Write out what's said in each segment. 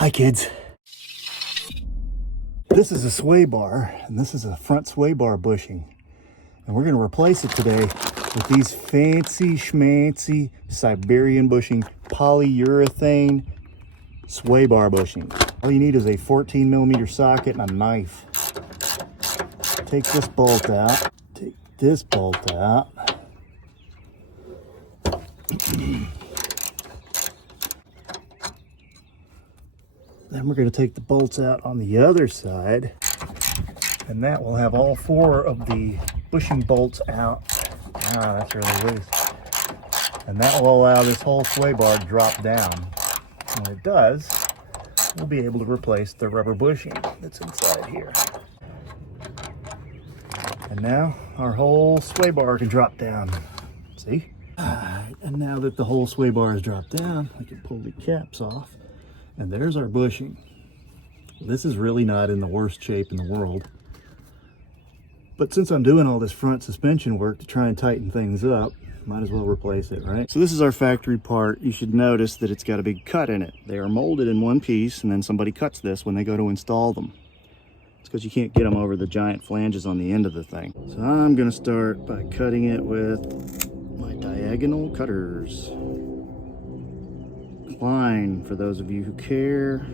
Hi kids. This is a sway bar, and this is a front sway bar bushing. And we're going to replace it today with these fancy schmancy Siberian Bushing Polyurethane sway bar bushing. All you need is a 14mm socket and a knife. Take this bolt out. Take this bolt out. Then we're going to take the bolts out on the other side, and that will have all 4 of the bushing bolts out. Ah, that's really loose. And that will allow this whole sway bar to drop down. When it does, we'll be able to replace the rubber bushing that's inside here. And now our whole sway bar can drop down. See? And now that the whole sway bar is dropped down, we can pull the caps off. And there's our bushing. This is really not in the worst shape in the world. But since I'm doing all this front suspension work to try and tighten things up, might as well replace it, right? So this is our factory part. You should notice that it's got a big cut in it. They are molded in one piece, and then somebody cuts this when they go to install them. It's because you can't get them over the giant flanges on the end of the thing. So I'm gonna start by cutting it with my diagonal cutters. Fine, for those of you who care.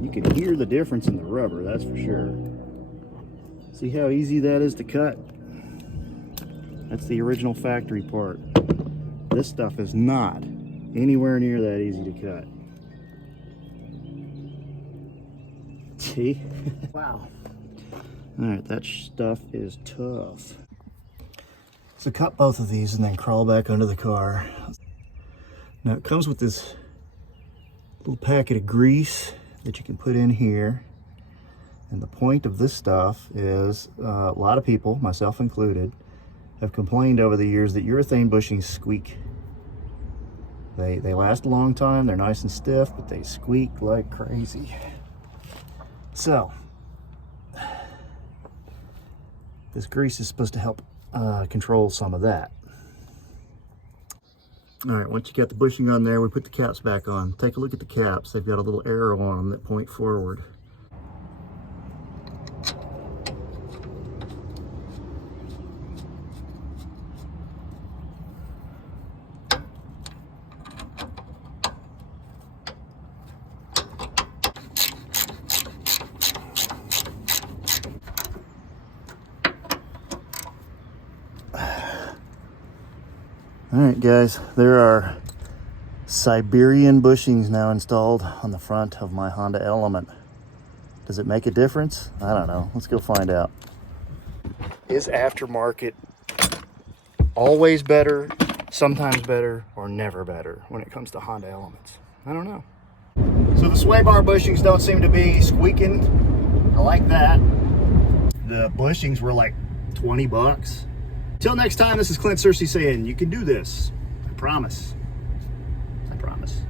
You can hear the difference in the rubber, that's for sure. See how easy that is to cut? That's the original factory part. This stuff is not anywhere near that easy to cut. See? Wow. All right, that stuff is tough. So cut both of these and then crawl back under the car. Now it comes with this little packet of grease that you can put in here. And the point of this stuff is a lot of people, myself included, have complained over the years that urethane bushings squeak. They last a long time, they're nice and stiff, but they squeak like crazy. So, this grease is supposed to help control some of that. All right, once you got the bushing on there, we put the caps back on. Take a look at the caps. They've got a little arrow on them that point forward. All right, guys, there are Siberian bushings now installed on the front of my Honda Element. Does it make a difference? I don't know. Let's go find out. Is aftermarket always better, sometimes better, or never better when it comes to Honda Elements? I don't know. So the sway bar bushings don't seem to be squeaking. I like that. The bushings were like 20 bucks. Till next time, this is Clint Searcy saying, you can do this. I promise. I promise.